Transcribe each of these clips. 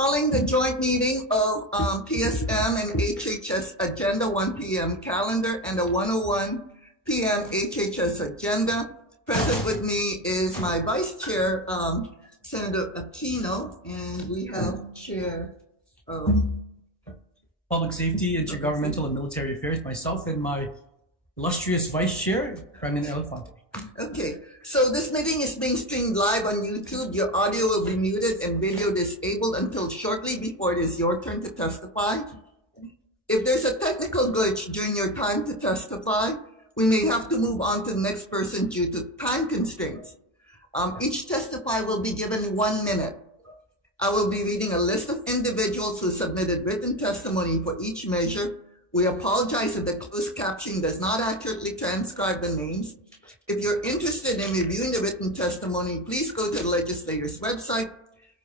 Calling the joint meeting of PSM and HHS agenda 1 p.m. calendar and the 1:01 p.m. HHS agenda. Present with me is my vice chair, Senator Aquino, and we have chair of Public Safety, Intergovernmental and Military Affairs, myself, and my illustrious vice chair, Brendan Elefante. Okay, so this meeting is being streamed live on YouTube. Your audio will be muted and video disabled until shortly before it is your turn to testify. If there's a technical glitch during your time to testify, we may have to move on to the next person due to time constraints. Each testify will be given 1 minute. I will be reading a list of individuals who submitted written testimony for each measure. We apologize if the closed captioning does not accurately transcribe the names. If you're interested in reviewing the written testimony, please go to the legislator's website.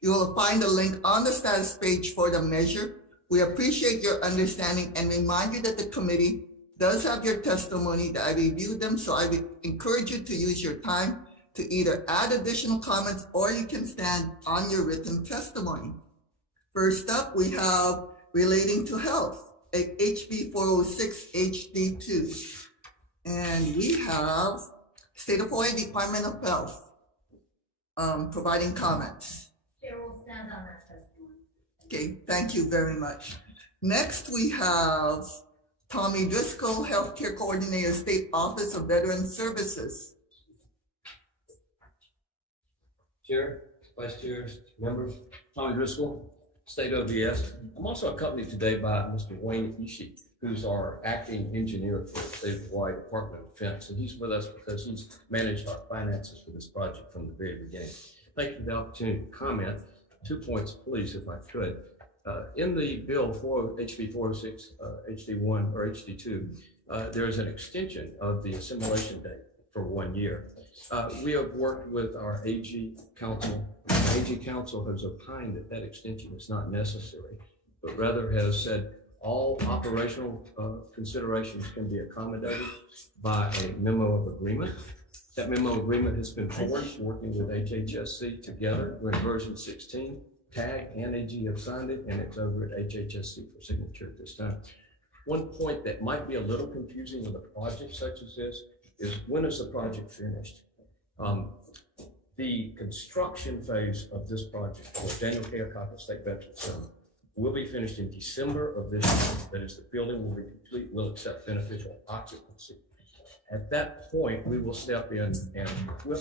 You will find a link on the status page for the measure. We appreciate your understanding and remind you that the committee does have your testimony, that I reviewed them, so I would encourage you to use your time to either add additional comments or you can stand on your written testimony. First up, we have relating to health, HB 406 HD2. And we have State of Hawaii Department of Health providing comments. Chair will stand on that testimony. Okay, thank you very much. Next, we have Tommy Driscoll, Healthcare Coordinator, State Office of Veterans Services. Chair, Vice Chairs, members, Tommy Driscoll, State OVS. I'm also accompanied today by Mr. Wayne Ishii, who's our acting engineer for the State of Hawaii Department of Defense, and he's with us because he's managed our finances for this project from the very beginning. Thank you for the opportunity to comment. 2 points, please, if I could. In the bill for HB 406 HD1 or HD2, there is an extension of the assimilation date for 1 year. We have worked with our AG Council. The AG Council has opined that that extension is not necessary, but rather has said all operational considerations can be accommodated by a memo of agreement. That memo agreement has been forged working with HHSC together. We're in version 16. TAG and AG have signed it, and it's over at HHSC for signature at this time. One point that might be a little confusing with a project such as this is, when is the project finished? The construction phase of this project for Daniel K. Akaka State Veterans Center will be finished in December of this year. That is, the building will be complete, will accept beneficial occupancy. At that point, we will step in and equip,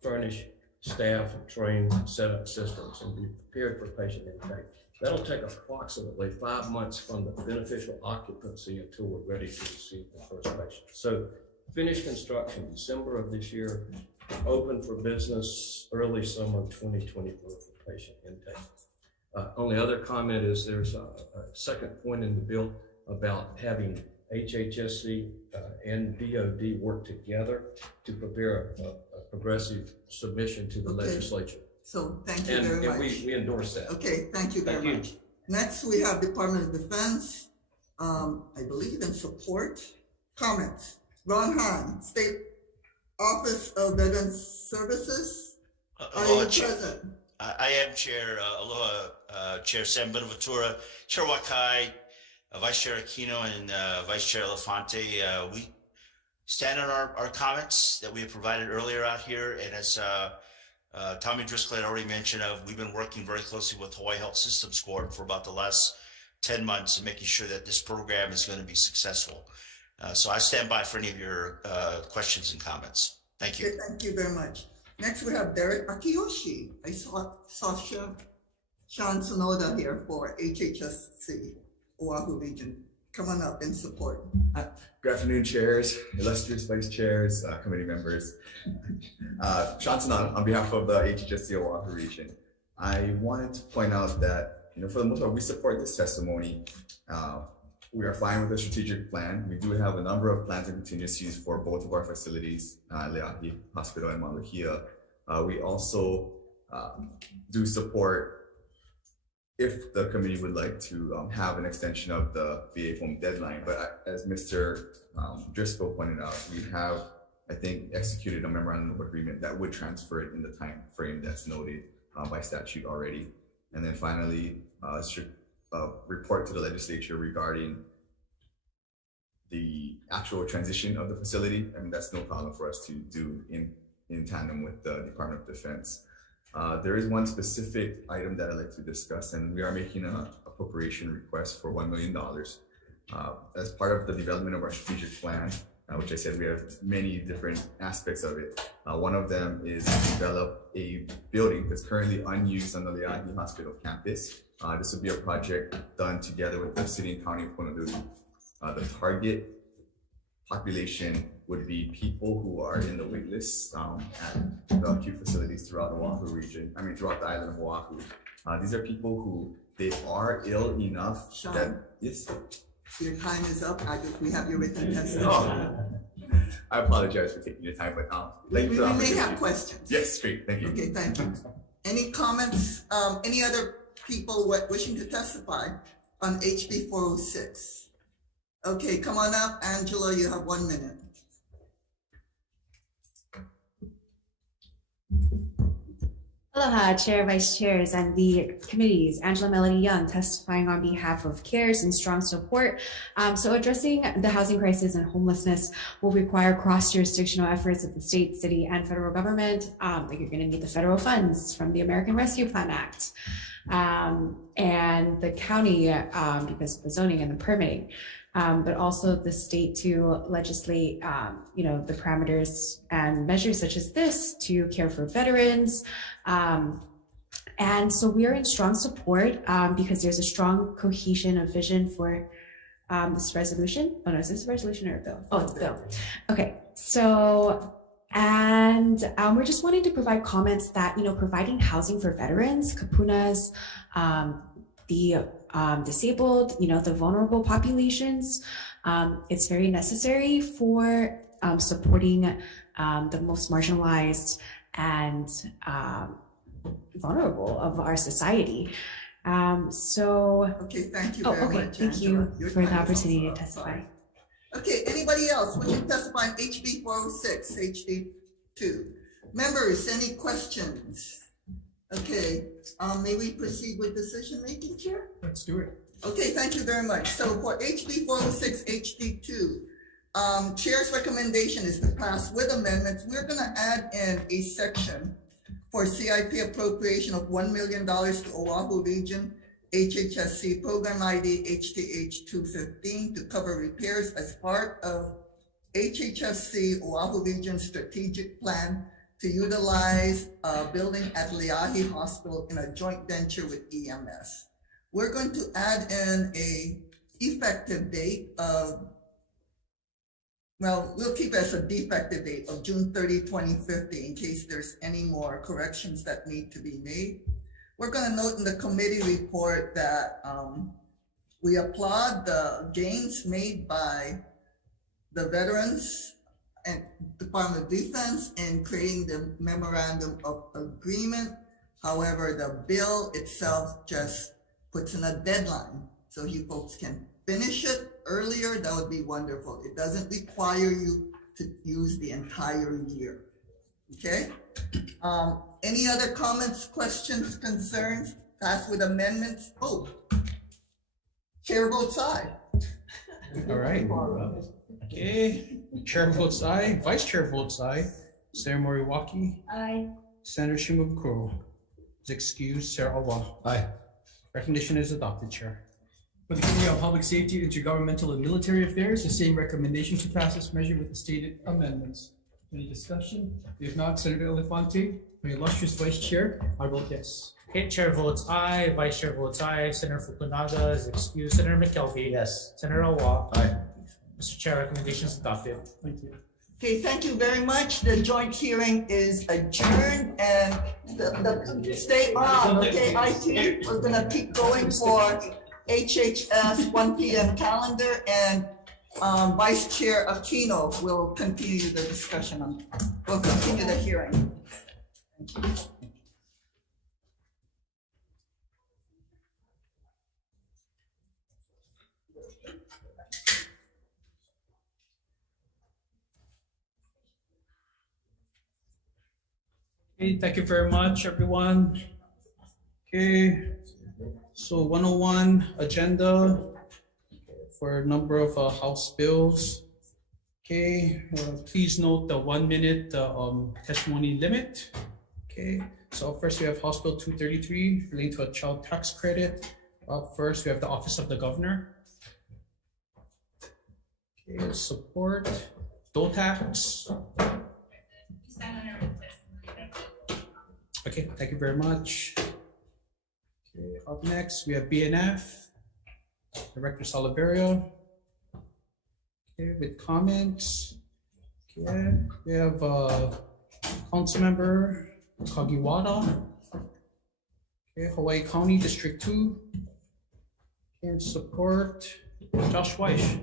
furnish, staff, train, set up systems, and be prepared for patient intake. That'll take approximately 5 months from the beneficial occupancy until we're ready to receive the first patient. So finish construction December of this year, open for business early summer 2024 for patient intake. Only other comment is there's a second point in the bill about having HHSC and DOD work together to prepare a progressive submission to the legislature. So thank you very much. We endorse that. Okay, thank you very much. Next, we have Department of Defense, I believe in support. Comments. Ron Hahn, State Office of Veterans Services. Are you present? I am Chair. Aloha, Chair Sam Bonaventura, Chair Wakai, Vice Chair Aquino, and Vice Chair Elefante. We stand on our comments that we have provided earlier out here, and as Tommy Driscoll had already mentioned, we've been working very closely with Hawaii Health Systems Corp for about the last 10 months and making sure that this program is going to be successful. So I stand by for any of your questions and comments. Thank you. Okay, thank you very much. Next, we have Derek Akiyoshi. I saw Sean Sonoda here for HHSC, Oahu Region. Come on up and support. Good afternoon, chairs, illustrious vice chairs, committee members. Sean Sonoda on behalf of the HHSC Oahu Region. I wanted to point out that, for the most part, we support this testimony. We are fine with the strategic plan. We do have a number of plans and contingencies for both of our facilities, Leahi Hospital and Mauna Kea. We also do support if the committee would like to have an extension of the VA home deadline. But as Mr. Driscoll pointed out, we have, I think, executed a memorandum of agreement that would transfer it in the time frame that's noted by statute already. And then finally, should report to the legislature regarding the actual transition of the facility. I mean, that's no problem for us to do in tandem with the Department of Defense. There is one specific item that I'd like to discuss, and we are making an appropriation request for $1 million as part of the development of our strategic plan, which I said we have many different aspects of it. One of them is to develop a building that's currently unused on the Leahi Hospital campus. This would be a project done together with the City and County of Honolulu. The target population would be people who are in the wait list at the acute facilities throughout the Oahu region, throughout the island of Oahu. These are people who they are ill enough Sean. that, yes. Your time is up. We have your written testimony. Oh, I apologize for taking your time, but thank you We for the may opportunity. have questions. Yes, great, thank you. Okay, thank you. Any comments, any other people wishing to testify on HB 406? Okay, come on up, Angela, you have 1 minute. Aloha, Chair, Vice Chairs, and the committees. Angela Melody Young testifying on behalf of CARES and strong support. So addressing the housing crisis and homelessness will require cross-jurisdictional efforts of the state, city, and federal government. Like you're going to need the federal funds from the American Rescue Plan Act and the county because of the zoning and the permitting. But also the state to legislate, the parameters and measures such as this to care for veterans. And so we are in strong support because there's a strong cohesion of vision for this resolution. Oh no, is this a resolution or a bill? Oh, it's a bill. Okay, so, and we're just wanting to provide comments that, providing housing for veterans, kapunas, the disabled, the vulnerable populations. It's very necessary for supporting the most marginalized and vulnerable of our society. Okay, thank you very much, Thank Angela. you Your for the time is opportunity to also up. testify. Sorry. Okay, anybody else wishing to testify on HB 406, HB 2? Members, any questions? Okay, may we proceed with decision making, Chair? Let's do it. Okay, thank you very much. So for HB 406, HD 2, Chair's recommendation is to pass with amendments. We're gonna add in a section for CIP appropriation of $1 million to Oahu Region HHSC Program ID HTH 215 to cover repairs as part of HHSC Oahu Region Strategic Plan to utilize a building at Leahi Hospital in a joint venture with EMS. We're going to add in a effective date of, well, we'll keep it as a defective date of June 30, 2050 in case there's any more corrections that need to be made. We're going to note in the committee report that we applaud the gains made by the veterans and Department of Defense in creating the memorandum of agreement. However, the bill itself just puts in a deadline. So you folks can finish it earlier, that would be wonderful. It doesn't require you to use the entire year, okay? Any other comments, questions, concerns? Pass with amendments? Oh, Chair votes aye. All right. Okay. Chair votes aye. Vice Chair votes aye. Senator Moriwaki. Aye. Senator Shimabukuro is excused. Sarah Awa. Aye. Recognition is adopted, Chair. For the Committee on Public Safety, Intergovernmental and Military Affairs, the same recommendation to pass this measure with the stated amendments. Any discussion? If not, Senator Elefante, my illustrious Vice Chair, I vote yes. Okay, Chair votes aye, Vice Chair votes aye, Senator Fukunaga is excused, Senator McKelvey. Yes. Senator Awa. Aye. Mr. Chair, recommendation is adopted. Thank you. Okay, thank you very much. The joint hearing is adjourned and stay on, okay, IT? We're gonna keep going for HHS 1 p.m. calendar and Vice Chair Aquino will continue the discussion on, will continue the hearing. Okay, thank you very much, everyone. Okay, so 101 agenda for a number of House bills. Okay, please note the 1 minute testimony limit. Okay, so first we have House Bill 233 relating to a child tax credit. Up first, we have the Office of the Governor. Okay, support, dole tax. Okay, thank you very much. Okay, up next, we have BNF, Director Salaveria. Okay, with comments. Okay, we have Councilmember Kagiwara. Okay, Hawaii County District 2. And support, Josh Weiss.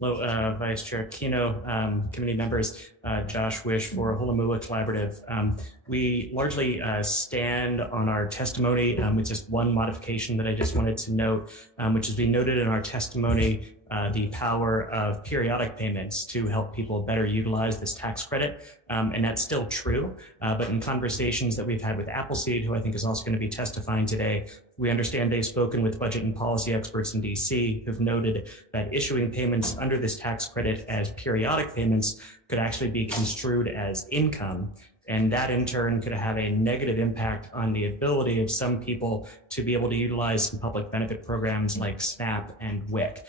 Hello, Vice Chair Kino, committee members, Josh Wish for Holomua Collaborative. We largely stand on our testimony with just one modification that I just wanted to note, which is we noted in our testimony the power of periodic payments to help people better utilize this tax credit. And that's still true. But in conversations that we've had with Appleseed, who I think is also going to be testifying today, we understand they've spoken with budget and policy experts in DC who've noted that issuing payments under this tax credit as periodic payments could actually be construed as income. And that in turn could have a negative impact on the ability of some people to be able to utilize some public benefit programs like SNAP and WIC.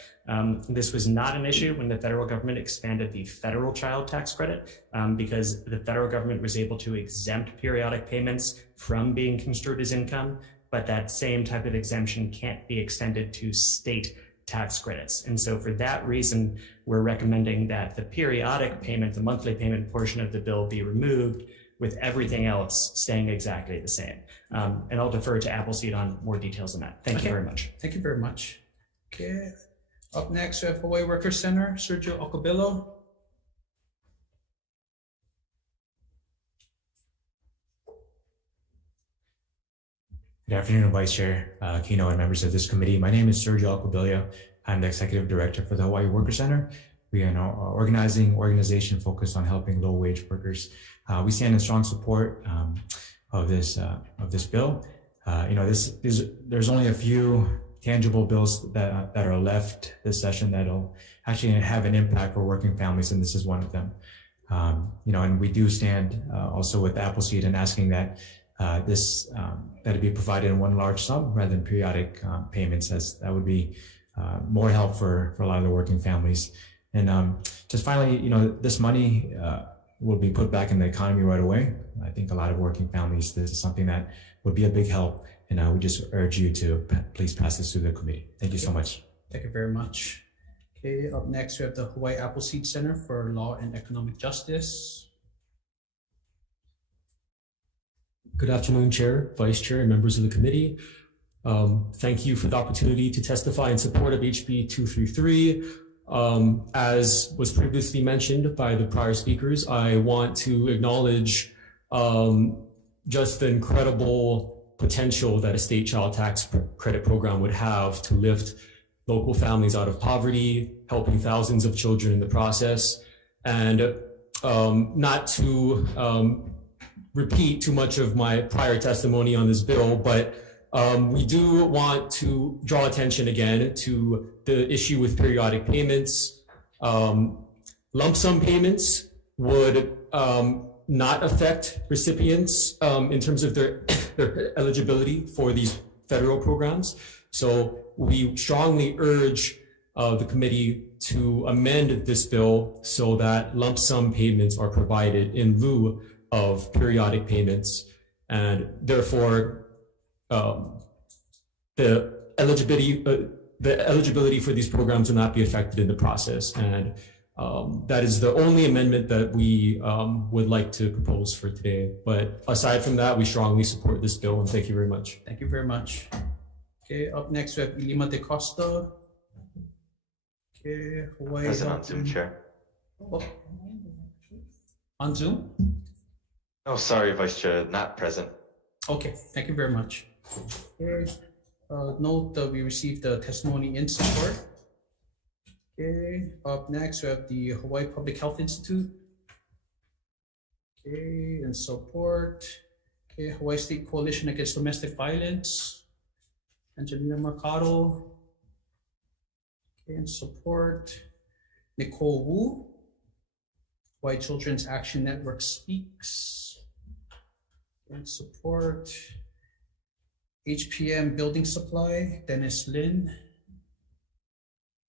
This was not an issue when the federal government expanded the federal child tax credit because the federal government was able to exempt periodic payments from being construed as income, but that same type of exemption can't be extended to state tax credits. And so for that reason, we're recommending that the periodic payment, the monthly payment portion of the bill be removed, with everything else staying exactly the same. And I'll defer to Appleseed on more details on that. Thank you very much. Thank you very much. Okay. Up next, we have Hawaii Workers Center, Sergio Alcobillo. Good afternoon, Vice Chair Kino and members of this committee. My name is Sergio Alcobillo. I'm the Executive Director for the Hawaii Workers Center. We are an organization focused on helping low-wage workers. We stand in strong support of this bill. There's only a few tangible bills that are left this session that'll actually have an impact for working families, and this is one of them. And we do stand also with Appleseed in asking that that it be provided in one large sum rather than periodic payments, as that would be more help for a lot of the working families. And just finally, this money will be put back in the economy right away. I think a lot of working families, this is something that would be a big help. And we just urge you to please pass this through the committee. Thank you so much. Thank you very much. Okay, up next we have the Hawaii Appleseed Center for Law and Economic Justice. Good afternoon, Chair, Vice Chair, and members of the committee. Thank you for the opportunity to testify in support of HB 233. As was previously mentioned by the prior speakers, I want to acknowledge just the incredible potential that a state child tax credit program would have to lift local families out of poverty, helping thousands of children in the process. And not to repeat too much of my prior testimony on this bill, but we do want to draw attention again to the issue with periodic payments. Lump sum payments would not affect recipients in terms of their eligibility for these federal programs. So we strongly urge the committee to amend this bill so that lump sum payments are provided in lieu of periodic payments, and therefore the eligibility for these programs will not be affected in the process. And that is the only amendment that we would like to propose for today. But aside from that, we strongly support this bill, and thank you very much. Thank you very much. Okay, up next we have Ilima de Costa. Okay, Hawaii. Present on Zoom, Chair. Oh. On Zoom? Oh, sorry, Vice Chair, not present. Okay, thank you very much. Okay. Note that we received the testimony in support. Okay, up next we have the Hawaii Public Health Institute. Okay, in support. Okay, Hawaii State Coalition Against Domestic Violence. Angelina Mercado. Okay, in support. Nicole Wu. Hawaii Children's Action Network Speaks. In support. HPM Building Supply, Dennis Lin.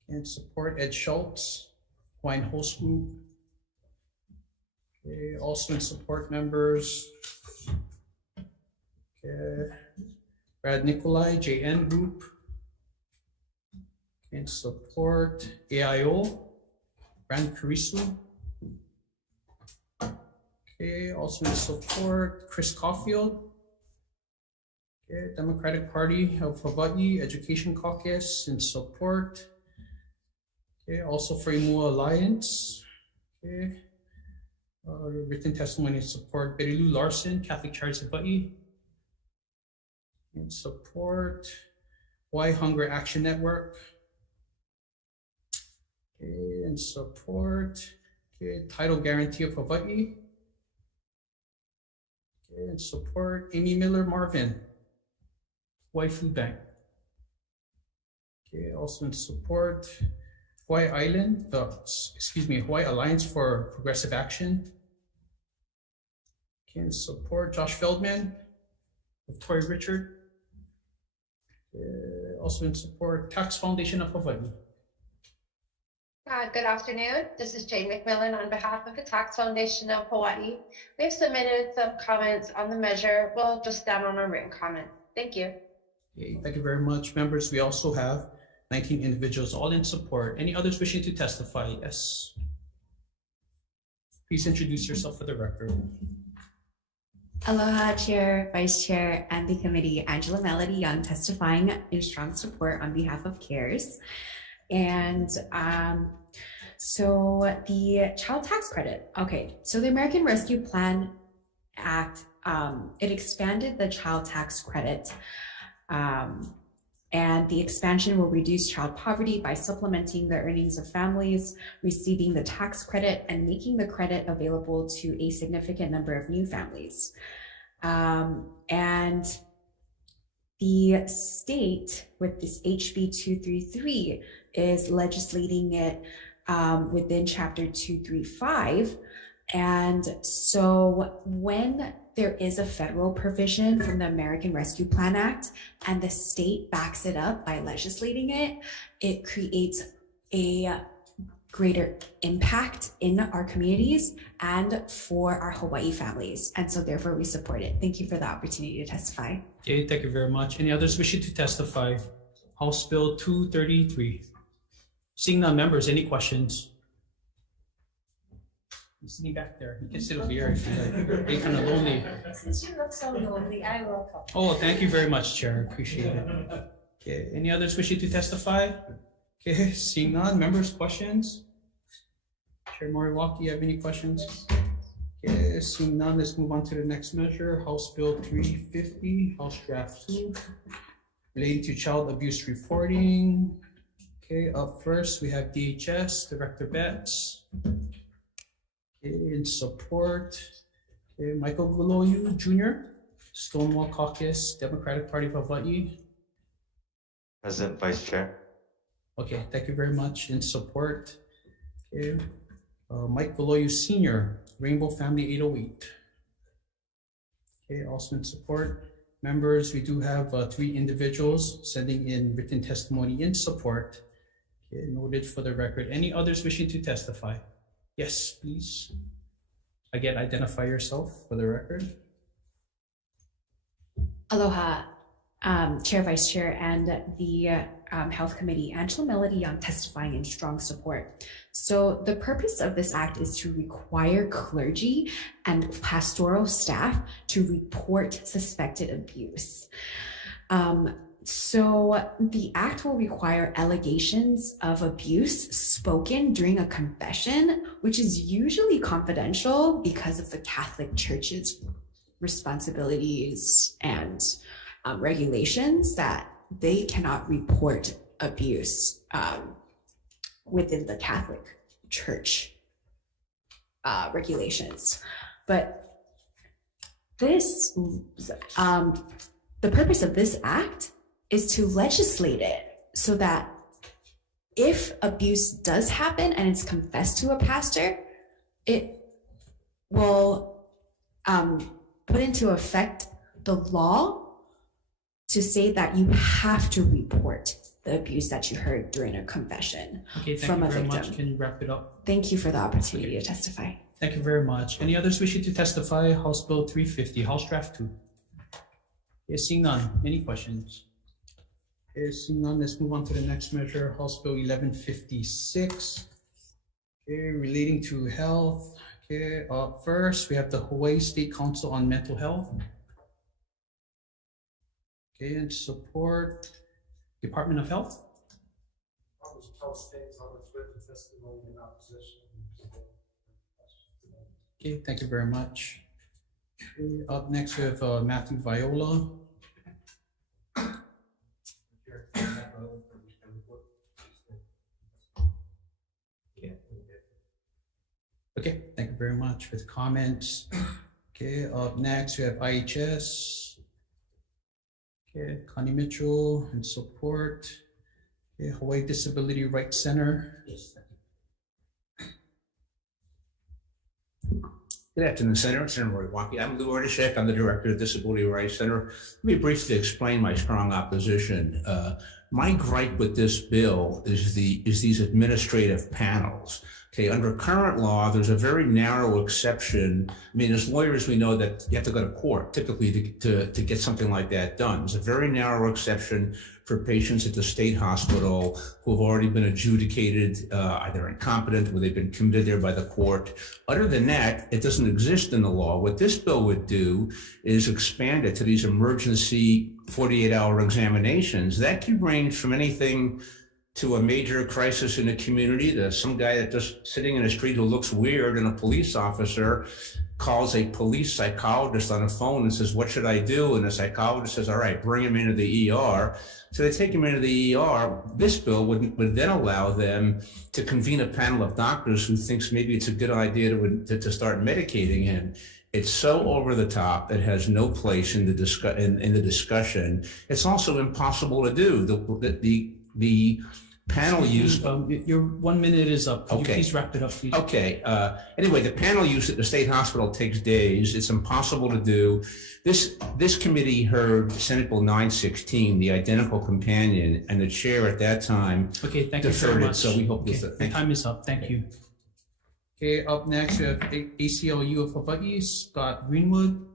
And support Ed Schultz, Hawaiian Host Group. Okay, also in support members. Okay. Brad Nikolai, JN Group. In support AIO, Brand Karisu. Okay, also in support Chris Caulfield. Okay, Democratic Party of Hawaii Education Caucus in support. Okay, also Fremua Alliance. Okay, written testimony in support. Berilu Larson, Catholic Charities Hawaii. In support. Hawaii Hunger Action Network. Okay, in support. Okay, Title Guarantee of Hawaii. Okay, in support. Amy Miller Marvin, Hawaii Food Bank. Okay, also in support. Hawaii Island, Hawaii Alliance for Progressive Action. Okay, in support. Josh Feldman of Tori Richard. Also in support. Tax Foundation of Hawaii. Good afternoon. This is Jane McMillan on behalf of the Tax Foundation of Hawaii. We've submitted some comments on the measure. We'll just stand on our written comments. Thank you. Okay, thank you very much, members. We also have 19 individuals all in support. Any others wishing to testify? Yes. Please introduce yourself for the record. Aloha, Chair, Vice Chair, and the committee. Angela Melody Young testifying in strong support on behalf of CARES. And so the child tax credit. Okay, so the American Rescue Plan Act, it expanded the child tax credit. And the expansion will reduce child poverty by supplementing the earnings of families receiving the tax credit and making the credit available to a significant number of new families. And the state with this HB 233 is legislating it within Chapter 235. And so when there is a federal provision from the American Rescue Plan Act and the state backs it up by legislating it, it creates a greater impact in our communities and for our Hawaii families. And so therefore we support it. Thank you for the opportunity to testify. Okay, thank you very much. Any others wishing to testify? House Bill 233. Seeing none, members, any questions? I'm sitting back there. You can sit over here if you like. You're kind of lonely. Since you look so lonely, I will come. Oh, thank you very much, Chair. Appreciate it. Okay, any others wishing to testify? Okay, seeing none, members, questions? Chair Moriwaki, you have any questions? Okay, seeing none, let's move on to the next measure. House Bill 350, House Draft 2, relating to child abuse reporting. Okay, up first, we have DHS, Director Betts. Okay, in support, okay, Michael Guloyu Jr., Stonewall Caucus, Democratic Party of Hawaii. Present, Vice Chair. Okay, thank you very much. In support, okay, Mike Guloyu Sr., Rainbow Family 808. Okay, also in support. Members, we do have 3 individuals sending in written testimony in support. Okay, noted for the record. Any others wishing to testify? Yes, please. Again, identify yourself for the record. Aloha, Chair, Vice Chair, and the Health Committee. Angela Melody Young testifying in strong support. So the purpose of this act is to require clergy and pastoral staff to report suspected abuse. So the act will require allegations of abuse spoken during a confession, which is usually confidential because of the Catholic Church's responsibilities and regulations that they cannot report abuse within the Catholic Church regulations. But this, the purpose of this act is to legislate it so that if abuse does happen and it's confessed to a pastor, it will put into effect the law to say that you have to report the abuse that you heard during a confession Okay, thank from you a very victim. much. Can you wrap it up? Thank you for the opportunity to testify. Thank you very much. Any others wishing to testify? House Bill 350, House Draft 2. Okay, seeing none. Any questions? Okay, seeing none, let's move on to the next measure, House Bill 1156. Okay, relating to health. Okay, first we have the Hawaii State Council on Mental Health. Okay, and support Department of Health. Okay, thank you very much. Okay, up next we have Matthew Viola. Okay, thank you very much with comments. Okay, up next we have IHS. Okay, Connie Mitchell and support. Okay, Hawaii Disability Rights Center. Good afternoon, Senator. Senator Roywaki. I'm Lou Ordashek. I'm the Director of Disability Rights Center. Let me briefly explain my strong opposition. My gripe with this bill is these administrative panels. Okay, under current law, there's a very narrow exception. I mean, as lawyers, we know that you have to go to court typically to get something like that done. There's a very narrow exception for patients at the state hospital who have already been adjudicated either incompetent or they've been committed there by the court. Other than that, it doesn't exist in the law. What this bill would do is expand it to these emergency 48-hour examinations. That could range from anything to a major crisis in a community, to some guy that just sitting in the street who looks weird, and a police officer calls a police psychologist on the phone and says, "What should I do?" And the psychologist says, "All right, bring him into the ER." So they take him into the ER. This bill would then allow them to convene a panel of doctors who thinks maybe it's a good idea to start medicating him. It's so over the top. It has no place in the discussion. It's also impossible to do. The panel use. Your 1 minute is up. Could Okay. you please wrap it up, please? Okay. Anyway, the panel use at the state hospital takes days. It's impossible to do. This committee heard Senate Bill 916, the identical companion, and the chair at that time Okay, thank you deferred very it. much. So we hope Okay, this. the time is up. Thank you. Okay, up next we have ACLU of Hawaii, Scott Greenwood.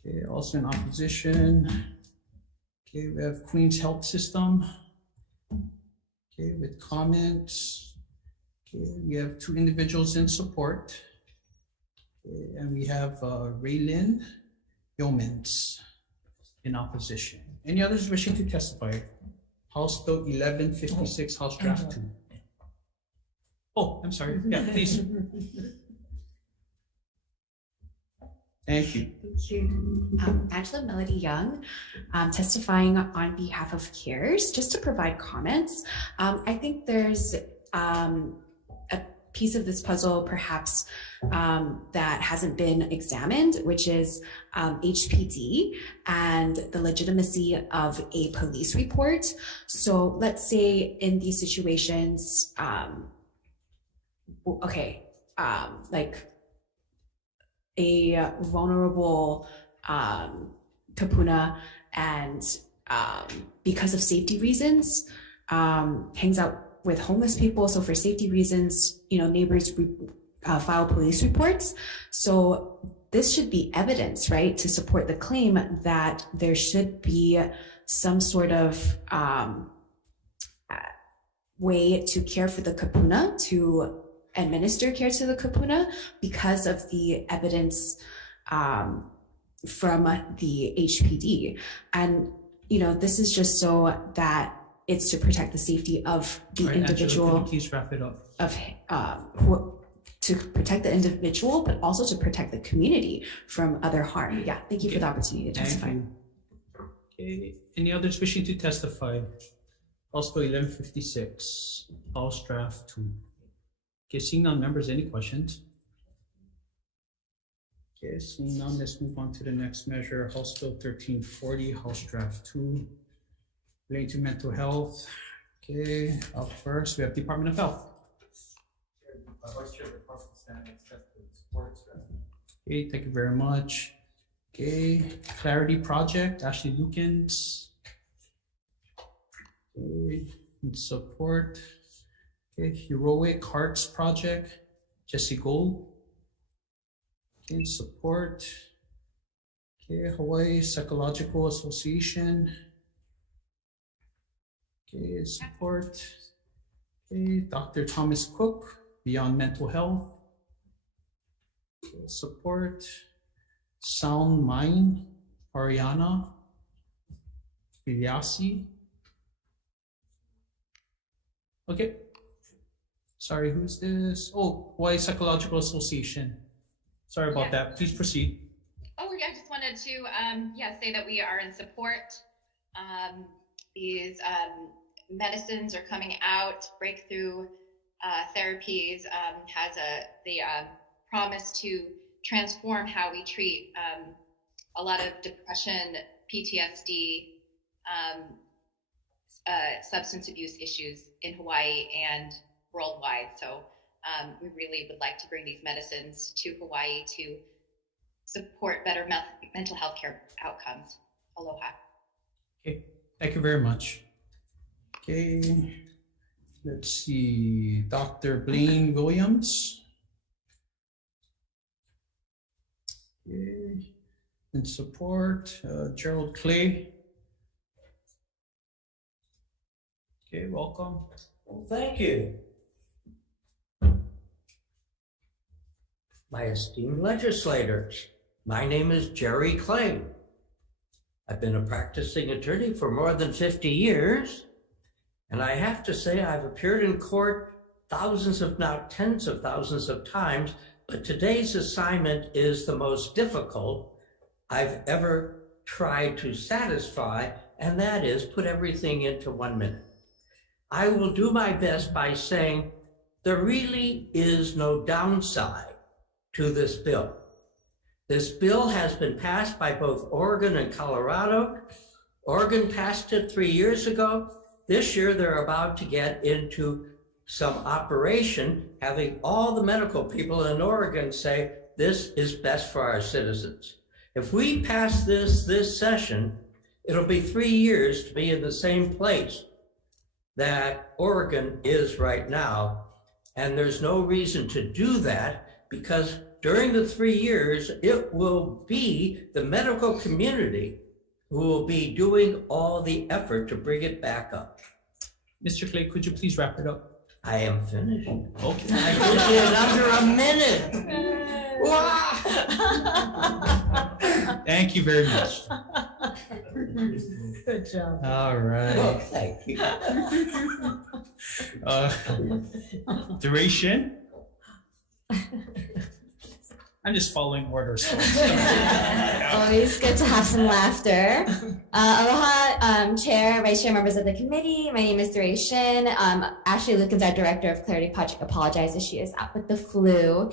Okay, also in opposition. Okay, we have Queens Health System. Okay, with comments. Okay, we have two individuals in support. Okay, and we have Raylyn Yeomans in opposition. Any others wishing to testify? House Bill 1156, House Draft 2. Oh, I'm sorry. Yeah, please. Thank you. Thank you. Angela Melody Young, testifying on behalf of CARES, just to provide comments. I think there's a piece of this puzzle perhaps that hasn't been examined, which is HPD and the legitimacy of a police report. So let's say in these situations, like a vulnerable kapuna and because of safety reasons hangs out with homeless people. So for safety reasons, neighbors file police reports. So this should be evidence, right, to support the claim that there should be some sort of way to care for the kapuna, to administer care to the kapuna because of the evidence from the HPD. And, this is just so that it's to protect the safety of the All right, individual. Angela, could you please wrap it up? To protect the individual, but also to protect the community from other harm. Yeah, thank you for the opportunity to testify. Thank you. Okay, any others wishing to testify? House Bill 1156, House Draft 2. Okay, seeing none, members, any questions? Okay, seeing none, let's move on to the next measure, House Bill 1340, House Draft 2, relating to mental health. Okay, up first, we have Department of Health. Vice Chair, Department stands support. Okay, thank you very much. Okay, Clarity Project, Ashley Lukens. Okay, in support. Okay, Heroic Hearts Project, Jesse Gold. Okay, support. Okay, Hawaii Psychological Association. Okay, support. Okay, Dr. Thomas Cook, Beyond Mental Health. Okay, support. Sound Mind, Ariana Bilyasi. Okay. Sorry, who's this? Oh, Hawaii Psychological Association. Sorry about that. Please proceed. Oh, yeah, I just wanted to, say that we are in support. These medicines are coming out. Breakthrough therapies has the promise to transform how we treat a lot of depression, PTSD, substance abuse issues in Hawaii and worldwide. So we really would like to bring these medicines to Hawaii to support better mental health care outcomes. Aloha. Okay, thank you very much. Okay, let's see, Dr. Blaine Williams. Okay, in support, Gerald Clay. Okay, welcome. Well, thank you. My esteemed legislators, my name is Jerry Clay. I've been a practicing attorney for more than 50 years, and I have to say I've appeared in court thousands, if not tens of thousands of times, but today's assignment is the most difficult I've ever tried to satisfy, and that is put everything into 1 minute. I will do my best by saying there really is no downside to this bill. This bill has been passed by both Oregon and Colorado. Oregon passed it 3 years ago. This year, they're about to get into some operation, having all the medical people in Oregon say, this is best for our citizens. If we pass this session, it'll be 3 years to be in the same place that Oregon is right now. And there's no reason to do that because during the 3 years, it will be the medical community who will be doing all the effort to bring it back up. Mr. Clay, could you please wrap it up? I am finished. Okay. I did it under a minute. Thank you very much. Good job. All right. Oh, thank you. Duration. I'm just following orders. Always good to have some laughter. Aloha, Chair, Vice Chair, members of the committee. My name is Duration. Ashley Lukens, our Director of Clarity Project, apologizes. She is out with the flu.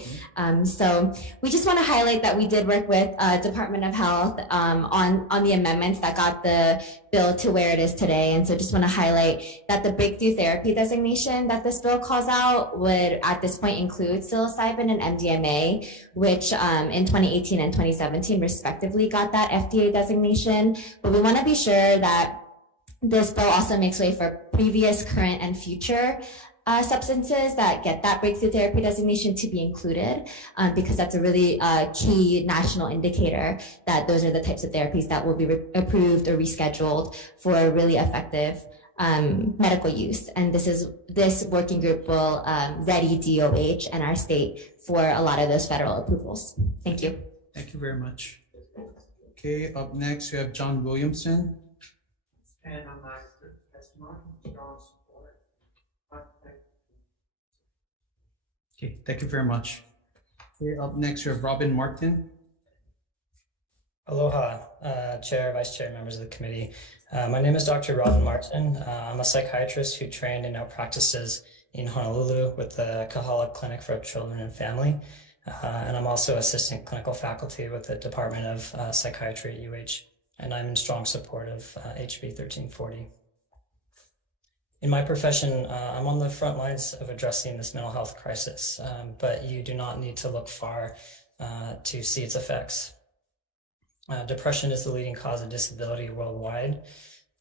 So we just want to highlight that we did work with Department of Health on the amendments that got the bill to where it is today. And so just want to highlight that the breakthrough therapy designation that this bill calls out would at this point include psilocybin and MDMA, which in 2018 and 2017 respectively got that FDA designation. But we want to be sure that this bill also makes way for previous, current, and future substances that get that breakthrough therapy designation to be included, because that's a really key national indicator that those are the types of therapies that will be approved or rescheduled for really effective medical use. And this working group will ready DOH and our state for a lot of those federal approvals. Thank you. Thank you very much. Okay, up next we have John Williamson. And on my testimony, strong support. Okay, thank you very much. Okay, up next we have Robin Martin. Aloha, Chair, Vice Chair, members of the committee. My name is Dr. Robin Martin. I'm a psychiatrist who trained and now practices in Honolulu with the Kahala Clinic for Children and Family. and I'm also assistant clinical faculty with the Department of Psychiatry at UH, and I'm in strong support of HB 1340. In my profession, I'm on the front lines of addressing this mental health crisis, but you do not need to look far to see its effects. Depression is the leading cause of disability worldwide,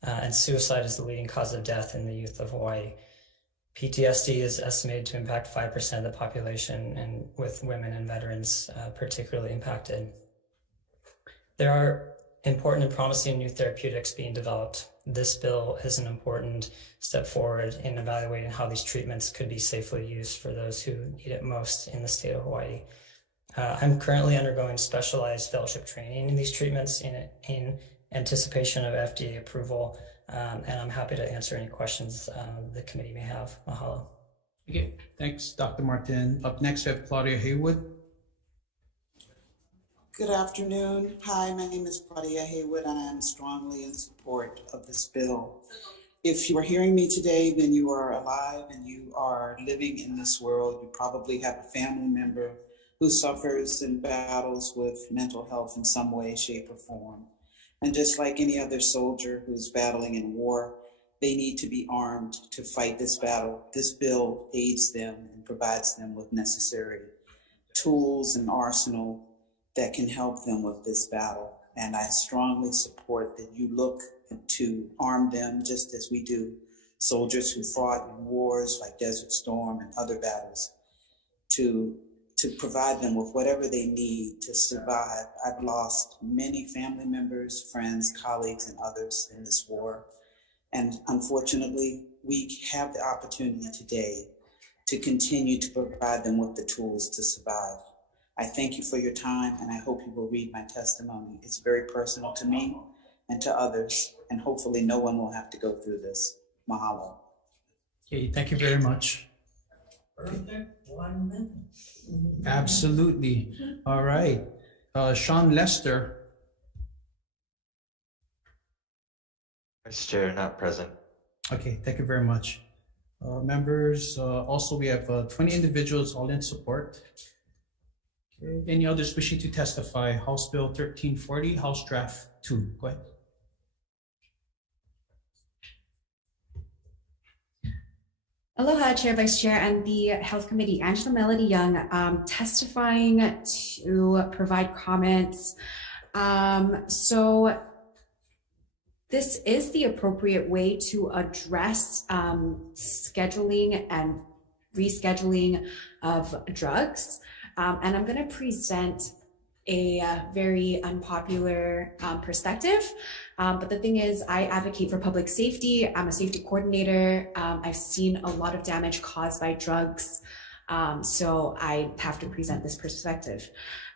and suicide is the leading cause of death in the youth of Hawaii. PTSD is estimated to impact 5% of the population, and with women and veterans particularly impacted. There are important and promising new therapeutics being developed. This bill is an important step forward in evaluating how these treatments could be safely used for those who need it most in the state of Hawaii. I'm currently undergoing specialized fellowship training in these treatments in anticipation of FDA approval, and I'm happy to answer any questions the committee may have. Mahalo. Okay, thanks, Dr. Martin. Up next, we have Claudia Haywood. Good afternoon. Hi, my name is Claudia Haywood, and I am strongly in support of this bill. If you are hearing me today, then you are alive and you are living in this world. You probably have a family member who suffers and battles with mental health in some way, shape, or form. And just like any other soldier who's battling in war, they need to be armed to fight this battle. This bill aids them and provides them with necessary tools and arsenal that can help them with this battle. And I strongly support that you look to arm them just as we do soldiers who fought in wars like Desert Storm and other battles, to provide them with whatever they need to survive. I've lost many family members, friends, colleagues, and others in this war. And unfortunately, we have the opportunity today to continue to provide them with the tools to survive. I thank you for your time, and I hope you will read my testimony. It's very personal to me and to others, and hopefully no one will have to go through this. Mahalo. Okay, thank you very much. Perfect 1 minute. Absolutely. All right. Sean Lester. Vice Chair, not present. Okay, thank you very much. Members, also we have 20 individuals all in support. Okay. Any others wishing to testify? House Bill 1340, House Draft 2. Go ahead. Aloha, Chair, Vice Chair, and the Health Committee. Angela Melody Young, testifying to provide comments. So this is the appropriate way to address scheduling and rescheduling of drugs. And I'm going to present a very unpopular perspective. But the thing is, I advocate for public safety. I'm a safety coordinator. I've seen a lot of damage caused by drugs. So I have to present this perspective.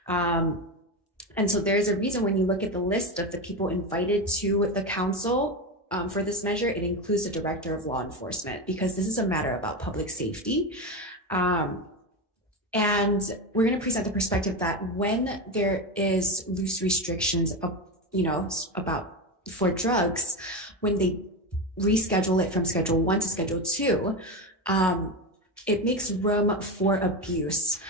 And so there's a reason when you look at the list of the people invited to the council for this measure, it includes the director of law enforcement, because this is a matter about public safety. And we're going to present the perspective that when there is loose restrictions, about for drugs, when they reschedule it from Schedule 1 to Schedule 2, it makes room for abuse.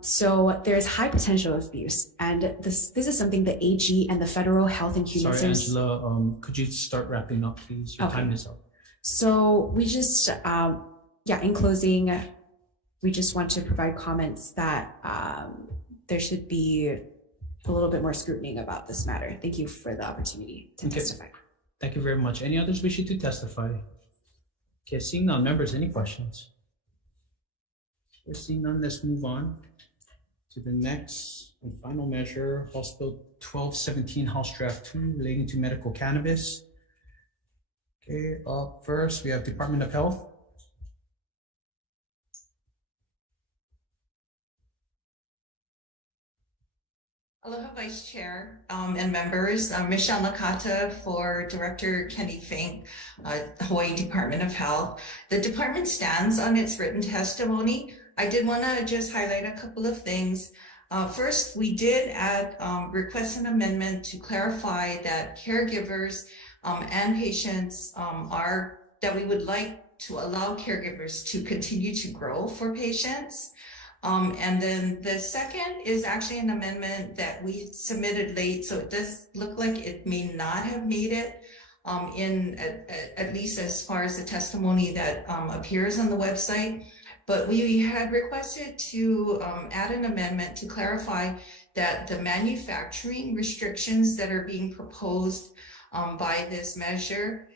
So there's high potential of abuse, and this is something the AG and the Federal Health and Human Services. Sorry, Angela, could you start wrapping up, please? Your time is up. So we just, in closing, we just want to provide comments that there should be a little bit more scrutiny about this matter. Thank you for the opportunity to testify. Thank you very much. Any others wishing to testify? Okay, seeing none, members, any questions? Seeing none, let's move on to the next and final measure, House Bill 1217, House Draft 2, relating to medical cannabis. Okay, up first, we have Department of Health. Aloha, Vice Chair and members. I'm Michelle Nakata for Director Kenny Fink, Hawaii Department of Health. The department stands on its written testimony. I did want to just highlight a couple of things. First, we did request an amendment to clarify that caregivers and patients that we would like to allow caregivers to continue to grow for patients. And then the second is actually an amendment that we submitted late, so it does look like it may not have made it at least as far as the testimony that appears on the website. But we had requested to add an amendment to clarify that the manufacturing restrictions that are being proposed by this measure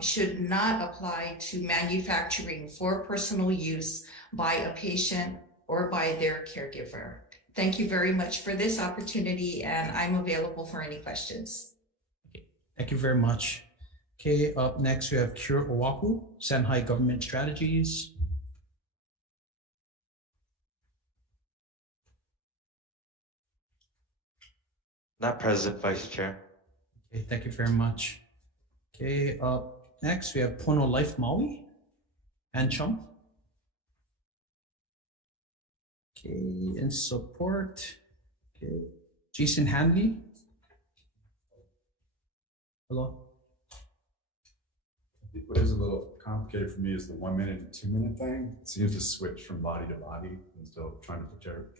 should not apply to manufacturing for personal use by a patient or by their caregiver. Thank you very much for this opportunity, and I'm available for any questions. Thank you very much. Okay, up next we have Cure Oahu, Shanghai Government Strategies. Not present, Vice Chair. Okay, thank you very much. Okay, up next we have Pono Life Maui, and Chum. Okay, in support, okay, Jason Hanley. Hello. What is a little complicated for me is the 1 minute and 2 minute thing. It seems to switch from body to body, and still trying to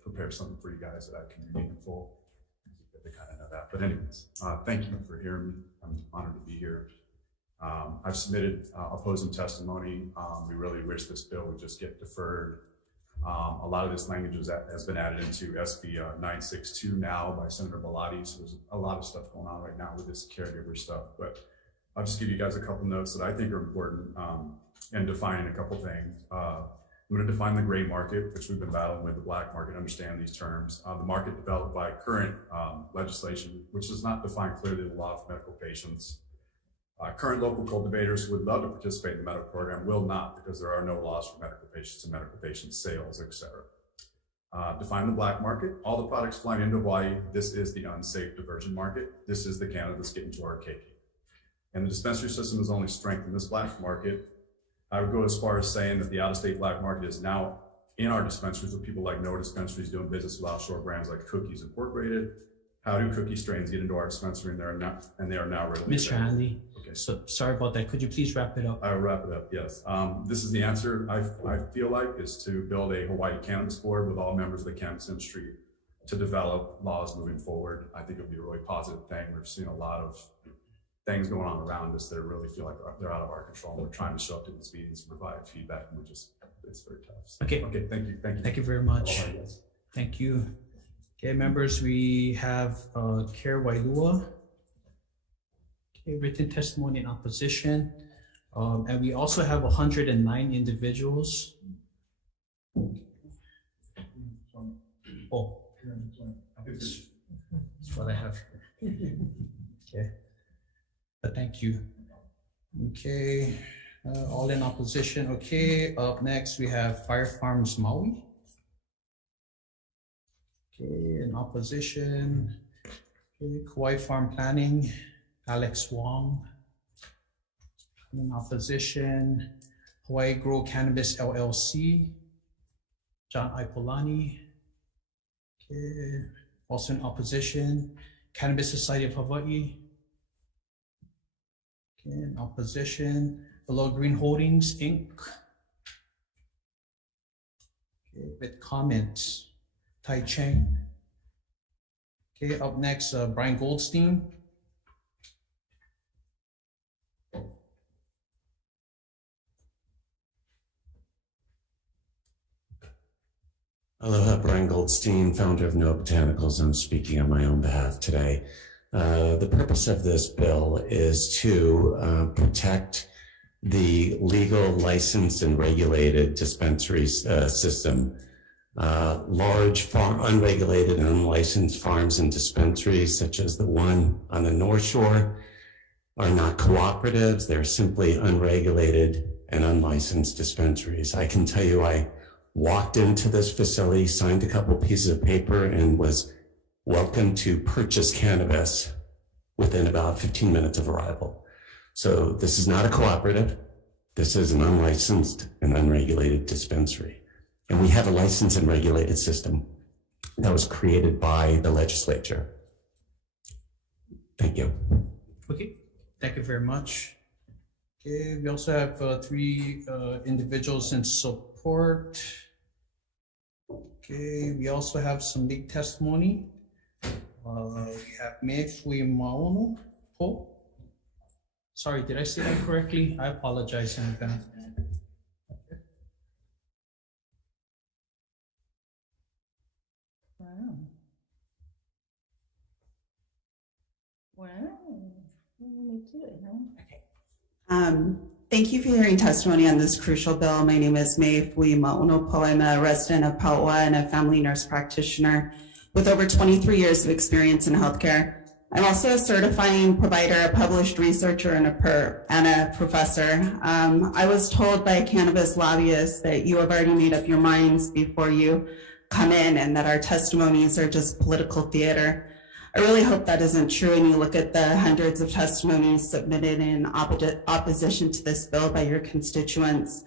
prepare something for you guys that I can be meaningful. They kind of know that. But anyways, thank you for hearing me. I'm honored to be here. I've submitted opposing testimony. We really wish this bill would just get deferred. A lot of this language has been added into SB 962 now by Senator Bellotti. So there's a lot of stuff going on right now with this caregiver stuff. But I'll just give you guys a couple notes that I think are important and defining a couple things. I'm going to define the gray market, which we've been battling with, the black market, understand these terms. The market developed by current legislation, which does not define clearly the law for medical patients. Current local cultivators who would love to participate in the medical program will not, because there are no laws for medical patients and medical patient sales, etc. Define the black market. All the products flying into Hawaii, this is the unsafe diversion market. This is the cannabis getting to our cake. And the dispensary system has only strengthened this black market. I would go as far as saying that the out-of-state black market is now in our dispensaries with people like Noah Dispensaries doing business with offshore brands like Cookies Incorporated. How do cookie strains get into our dispensary and they are now readily Mr. Hanley, okay. So sorry about that. Could you please wrap it up? I'll wrap it up, yes. This is the answer, I feel like, is to build a Hawaii Cannabis Board with all members of the cannabis industry to develop laws moving forward. I think it would be a really positive thing. We're seeing a lot of things going on around us that really feel like they're out of our control. We're trying to show up to these meetings and provide feedback, and it's very tough. So, okay. Okay, thank you. Thank you very much. Thank you. Okay, members, we have Care Wailua. Okay, written testimony in opposition. And we also have 109 individuals. Oh, that's what I have. Okay. Thank you. Okay, all in opposition. Okay, up next we have Fire Farms Maui. Okay, in opposition. Okay, Kauai Farm Planning, Alex Wong. In opposition, Hawaii Grow Cannabis LLC, John Ipolani. Okay, also in opposition, Cannabis Society of Hawaii. Okay, in opposition, Below Green Holdings, Inc. Okay, with comments, Tai Cheng. Okay, up next, Brian Goldstein. Aloha, Brian Goldstein, founder of Noah Botanicals. I'm speaking on my own behalf today. The purpose of this bill is to protect the legal, licensed, and regulated dispensary system. Large, unregulated, and unlicensed farms and dispensaries, such as the one on the North Shore, are not cooperatives. They're simply unregulated and unlicensed dispensaries. I can tell you I walked into this facility, signed a couple pieces of paper, and was welcome to purchase cannabis within about 15 minutes of arrival. So this is not a cooperative. This is an unlicensed and unregulated dispensary. And we have a licensed and regulated system that was created by the legislature. Thank you. Okay, thank you very much. Okay, we also have 3 individuals in support. Okay, we also have some leaked testimony. We have Mefui Maunu Po. Sorry, did I say that correctly? I apologize in advance. Wow. Wow. Me too, huh? Thank you for hearing testimony on this crucial bill. My name is Mefui Maunopo. I'm a resident of Paua and a family nurse practitioner with over 23 years of experience in healthcare. I'm also a certifying provider, a published researcher, and a professor. I was told by a cannabis lobbyist that you have already made up your minds before you come in and that our testimonies are just political theater. I really hope that isn't true and you look at the hundreds of testimonies submitted in opposition to this bill by your constituents.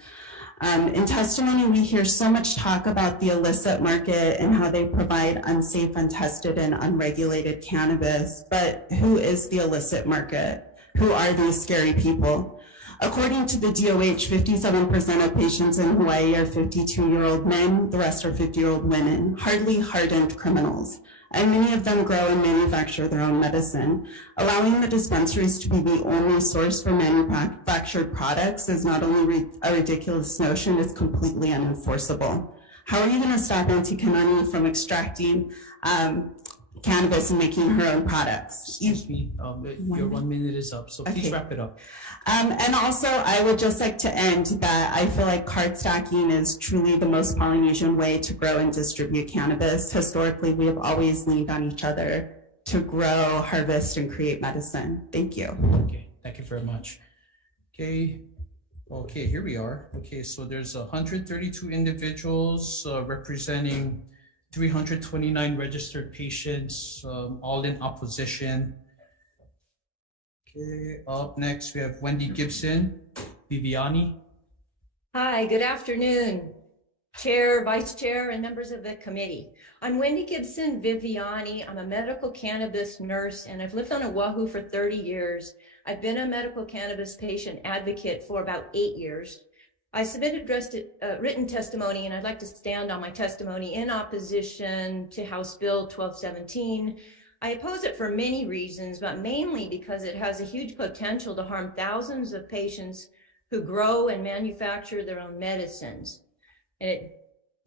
In testimony, we hear so much talk about the illicit market and how they provide unsafe, untested, and unregulated cannabis. But who is the illicit market? Who are these scary people? According to the DOH, 57% of patients in Hawaii are 52-year-old men, the rest are 50-year-old women, hardly hardened criminals. And many of them grow and manufacture their own medicine. Allowing the dispensaries to be the only source for manufactured products is not only a ridiculous notion, it's completely unenforceable. How are you going to stop Auntie Kanani from extracting cannabis and making her own products? Excuse me, your 1 minute is up, so please wrap it up. And also, I would just like to end that I feel like cart stacking is truly the most Polynesian way to grow and distribute cannabis. Historically, we have always leaned on each other to grow, harvest, and create medicine. Thank you. Okay, thank you very much. Okay, here we are. Okay, so there's 132 individuals representing 329 registered patients, all in opposition. Okay, up next we have Wendy Gibson, Viviani. Hi, good afternoon, Chair, Vice Chair, and members of the committee. I'm Wendy Gibson Viviani. I'm a medical cannabis nurse, and I've lived on Oahu for 30 years. I've been a medical cannabis patient advocate for about 8 years. I submitted written testimony, and I'd like to stand on my testimony in opposition to House Bill 1217. I oppose it for many reasons, but mainly because it has a huge potential to harm thousands of patients who grow and manufacture their own medicines. And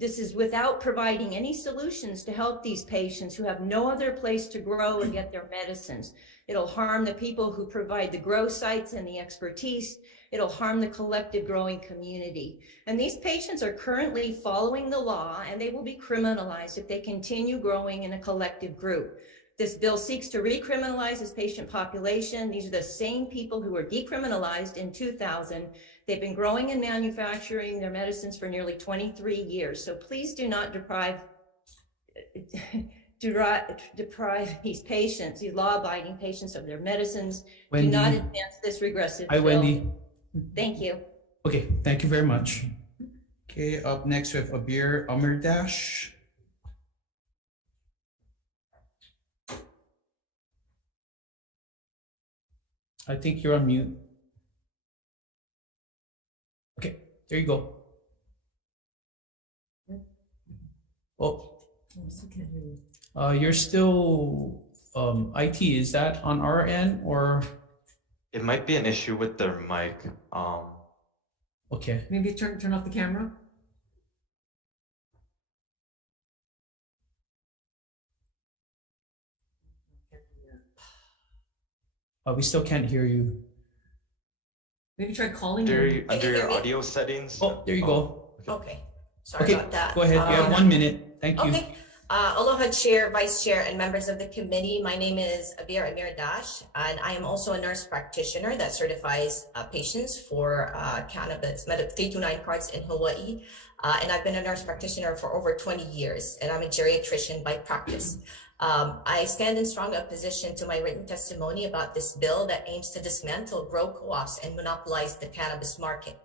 this is without providing any solutions to help these patients who have no other place to grow and get their medicines. It'll harm the people who provide the grow sites and the expertise. It'll harm the collective growing community. And these patients are currently following the law, and they will be criminalized if they continue growing in a collective group. This bill seeks to recriminalize this patient population. These are the same people who were decriminalized in 2000. They've been growing and manufacturing their medicines for nearly 23 years. So please do not deprive these patients, these law-abiding patients, of their medicines. Wendy, do not advance this regressive bill. Hi, Wendy. Thank you. Okay, thank you very much. Okay, up next we have Abir Amirdash. I think you're on mute. Okay, there you go. Oh, you're still IT. Is that on our end or? It might be an issue with their mic. Okay. Maybe turn off the camera. We still can't hear you. Maybe try calling Under them. your audio settings. Oh, there you go. Okay, sorry Okay, about that. go ahead. You have 1 minute. Thank you. Okay. Aloha, Chair, Vice Chair, and members of the committee. My name is Abir Amirdash, and I am also a nurse practitioner that certifies patients for cannabis, 329 cards in Hawaii. And I've been a nurse practitioner for over 20 years, and I'm a geriatrician by practice. I stand in strong opposition to my written testimony about this bill that aims to dismantle grow co-ops and monopolize the cannabis market.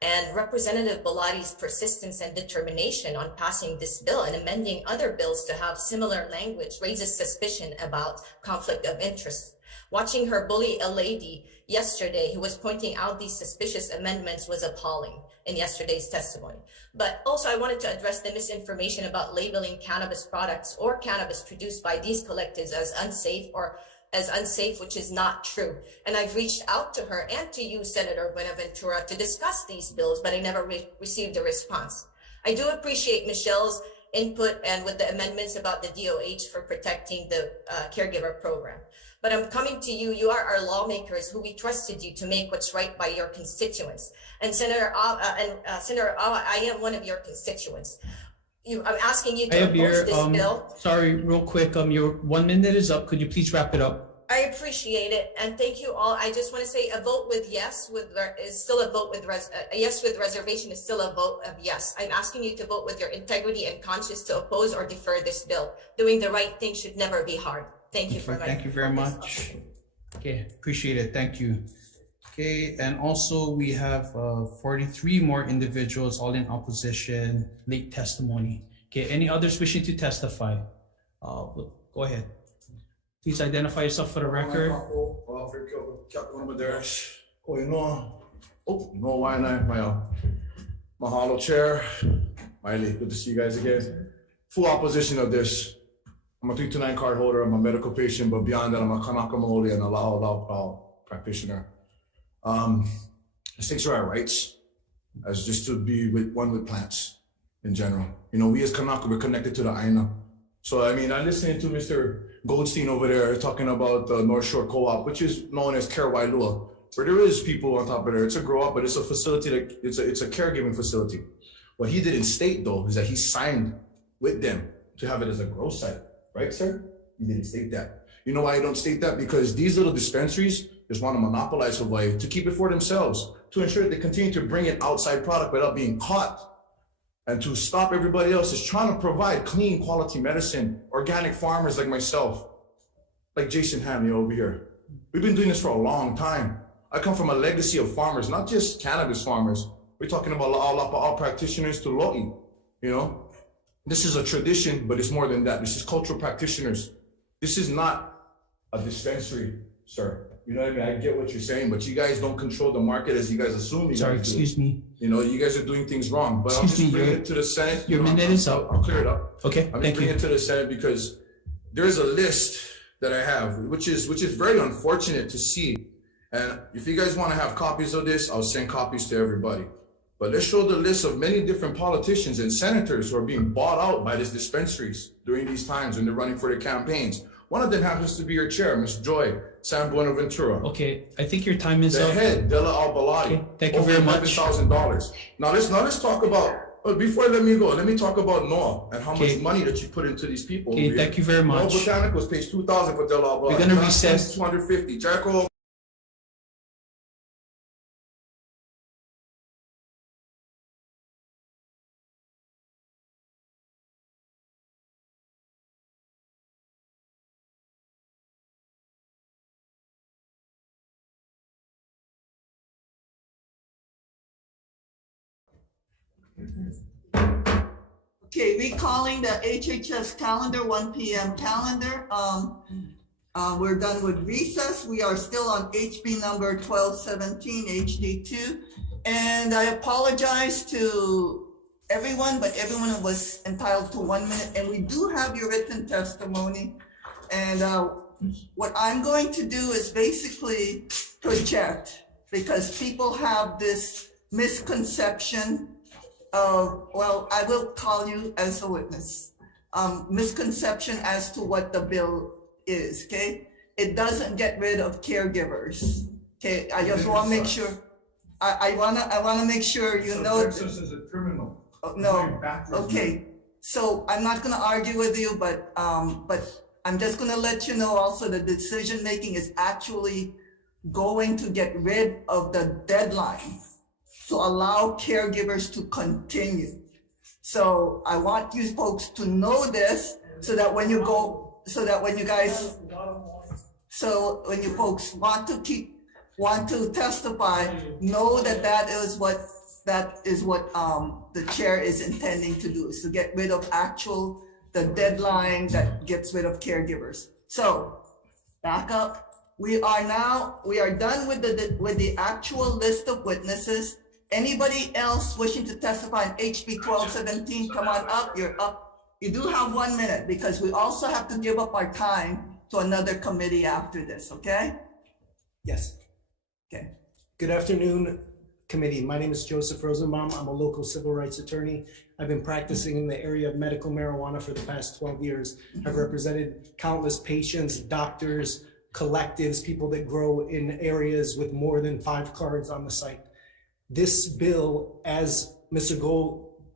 And Representative Belotti's persistence and determination on passing this bill and amending other bills to have similar language raises suspicion about conflict of interest. Watching her bully a lady yesterday who was pointing out these suspicious amendments was appalling in yesterday's testimony. But also I wanted to address the misinformation about labeling cannabis products or cannabis produced by these collectives as unsafe, which is not true. And I've reached out to her and to you, Senator Buenaventura, to discuss these bills, but I never received a response. I do appreciate Michelle's input and with the amendments about the DOH for protecting the caregiver program. But I'm coming to you. You are our lawmakers who we trusted you to make what's right by your constituents. And Senator Awa, I am one of your constituents. I'm asking you to oppose this bill. Sorry, real quick. Your 1 minute is up. Could you please wrap it up? I appreciate it, and thank you all. I just want to say a vote with yes is still a vote with a yes with reservation is still a vote of yes. I'm asking you to vote with your integrity and conscience to oppose or defer this bill. Doing the right thing should never be hard. Thank you Thank you very much. Okay, appreciate it. Thank you. Okay, and also we have 43 more individuals all in opposition, late testimony. Okay, any others wishing to testify? Go ahead. Please identify yourself for the record. Mahalo, Chair. Miley, good to see you guys again. Full opposition of this. I'm a 329 card holder. I'm a medical patient, but beyond that, I'm a Kanaka Maoli and a Lao practitioner. States are our rights as just to be one with plants in general. You know, we as Kanaka, we're connected to the Aina. So, I mean, I'm listening to Mr. Goldstein over there talking about the North Shore Co-op, which is known as Care Wailua, where there is people on top of there. It's a grow up, but it's a facility, it's a caregiving facility. What he didn't state though, is that he signed with them to have it as a grow site. Right, sir? You didn't state that. You know why I don't state that? Because these little dispensaries just want to monopolize Hawaii to keep it for themselves, to ensure that they continue to bring in outside product without being caught, and to stop everybody else is trying to provide clean, quality medicine, organic farmers like myself, like Jason Hamley over here. We've been doing this for a long time. I come from a legacy of farmers, not just cannabis farmers. We're talking about all practitioners to lo'i, you know? This is a tradition, but it's more than that. This is cultural practitioners. This is not a dispensary, sir. You know what I mean? I get what you're saying, but you guys don't control the market as you guys assume you Sorry, guys do. excuse me. You know, you guys are doing things wrong, but I'm just bringing it to the Senate. Your minute is up. I'll clear it up. Okay, I'm thank bringing you. it to the Senate because there's a list that I have, which is very unfortunate to see. And if you guys want to have copies of this, I'll send copies to everybody. But let's show the list of many different politicians and senators who are being bought out by these dispensaries during these times when they're running for their campaigns. One of them happens to be your chair, Ms. Joy San Buenaventura. Okay, I think your time is up. The head, Della Albaladi. Okay, thank you very much. $11,000. Now let's talk about, before I let me go, let me talk about Noah and how much money that you put into these people. Okay, thank you very much. Noah Botanicals pays $2,000 for Della Albaladi. We're gonna recess. $250. Jericho. Okay, recalling the HHS calendar, 1 p.m. calendar. We're done with recess. We are still on HB number 1217, HD2. And I apologize to everyone, but everyone was entitled to 1 minute. And we do have your written testimony. And what I'm going to do is basically project, because people have this misconception of, well, I will call you as a witness, misconception as to what the bill is, okay? It doesn't get rid of caregivers, okay? I just want to make sure, I wanna make sure you know. Texas is a criminal. No, okay. So I'm not gonna argue with you, but I'm just gonna let you know also the decision making is actually going to get rid of the deadline to allow caregivers to continue. So I want you folks to know this so that when you go, so that when you guys, so when you folks want to testify, know that that is what the chair is intending to do, is to get rid of the deadline that gets rid of caregivers. So back up. we are done with the actual list of witnesses. Anybody else wishing to testify on HB 1217, come on up, you're up. You do have 1 minute because we also have to give up our time to another committee after this, okay? Yes. Okay. Good afternoon, committee. My name is Joseph Rosenbaum. I'm a local civil rights attorney. I've been practicing in the area of medical marijuana for the past 12 years. I've represented countless patients, doctors, collectives, people that grow in areas with more than 5 cards on the site. This bill, as Mr.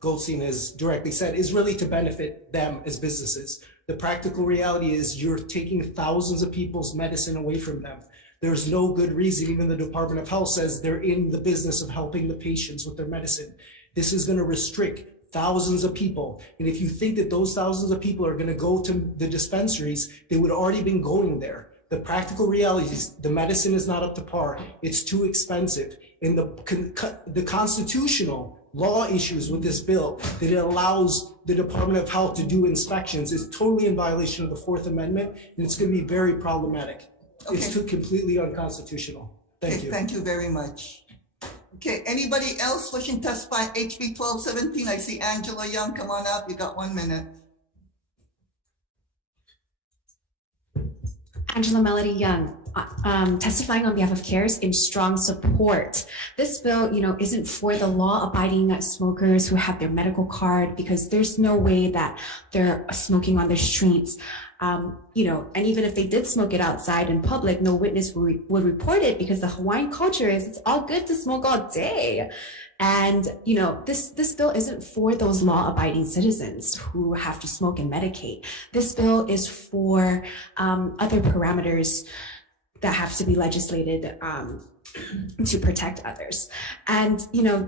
Goldstein has directly said, is really to benefit them as businesses. The practical reality is you're taking thousands of people's medicine away from them. There's no good reason, even the Department of Health says they're in the business of helping the patients with their medicine. This is going to restrict thousands of people. And if you think that those thousands of people are going to go to the dispensaries, they would already been going there. The practical reality is the medicine is not up to par. It's too expensive. And the constitutional law issues with this bill that it allows the Department of Health to do inspections is totally in violation of the 4th Amendment, and it's going to be very problematic. Okay. It's completely unconstitutional. Thank you. Thank you very much. Okay, anybody else wishing to testify HB 1217? I see Angela Young, come on up, you got 1 minute. Angela Melody Young, testifying on behalf of CARES in strong support. This bill, isn't for the law-abiding smokers who have their medical card, because there's no way that they're smoking on the streets. And even if they did smoke it outside in public, no witness would report it, because the Hawaiian culture is it's all good to smoke all day. And, this bill isn't for those law-abiding citizens who have to smoke and medicate. This bill is for other parameters that have to be legislated to protect others. And,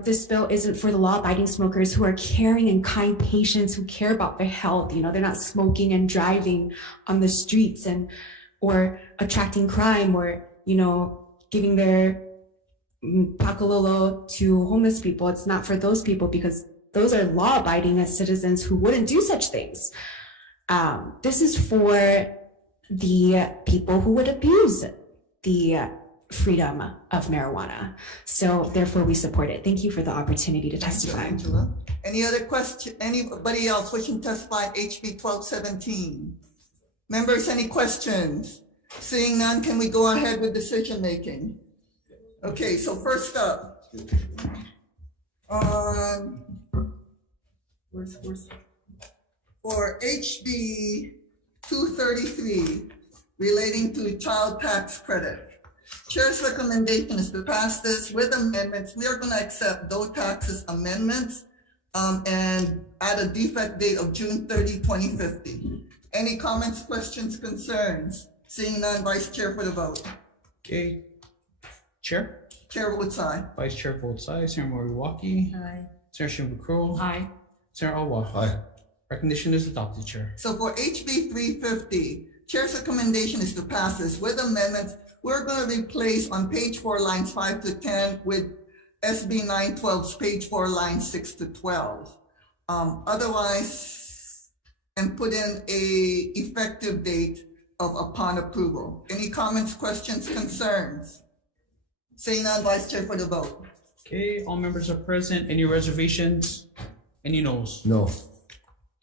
this bill isn't for the law-abiding smokers who are caring and kind patients who care about their health. They're not smoking and driving on the streets or attracting crime or, giving their pakalolo to homeless people. It's not for those people, because those are law-abiding citizens who wouldn't do such things. This is for the people who would abuse the freedom of marijuana. So therefore we support it. Thank you for the opportunity to testify. Thank you, Angela. Any other question? Anybody else wishing to testify HB 1217? Members, any questions? Seeing none, can we go ahead with decision making? Okay, so first up, for HB 233 relating to child tax credit. Chair's recommendation is to pass this with amendments. We are going to accept no taxes amendments and add a defect date of June 30, 2050. Any comments, questions, concerns? Seeing none, Vice Chair for the vote. Okay. Chair? Chair votes aye. Vice Chair votes aye. Senator Moriwaki? Aye. Senator Shimbukuro? Aye. Senator Awa? Aye. Recognition is adopted, Chair. So for HB 350, Chair's recommendation is to pass this with amendments. We're going to replace on page 4, lines 5 to 10 with SB 912's page 4, lines 6 to 12. Otherwise, and put in a effective date of upon approval. Any comments, questions, concerns? Seeing none, Vice Chair for the vote. Okay, all members are present. Any reservations? Any noes? No.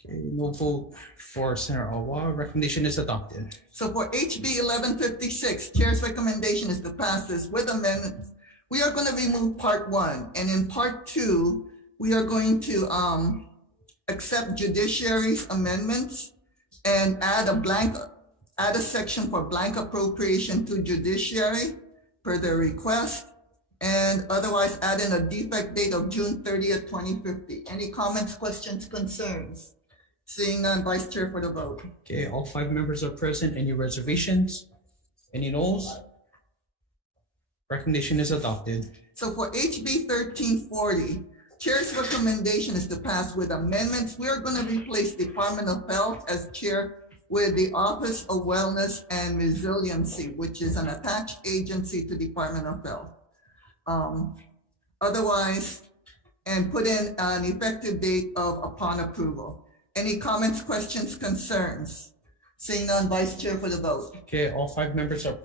Okay, no vote for Senator Awa. Recommendation is adopted. So for HB 1156, Chair's recommendation is to pass this with amendments. We are going to remove part 1, and in part 2, we are going to accept judiciary's amendments and add a section for blank appropriation to judiciary per their request, and otherwise add in a defect date of June 30th, 2050. Any comments, questions, concerns? Seeing none, Vice Chair for the vote. Okay, all 5 members are present. Any reservations? Any noes? Recommendation is adopted. So for HB 1340, Chair's recommendation is to pass with amendments. We are going to replace Department of Health as chair with the Office of Wellness and Resiliency, which is an attached agency to Department of Health. Otherwise, and put in an effective date of upon approval. Any comments, questions, concerns? Seeing none, Vice Chair for the vote. Okay, all 5 members are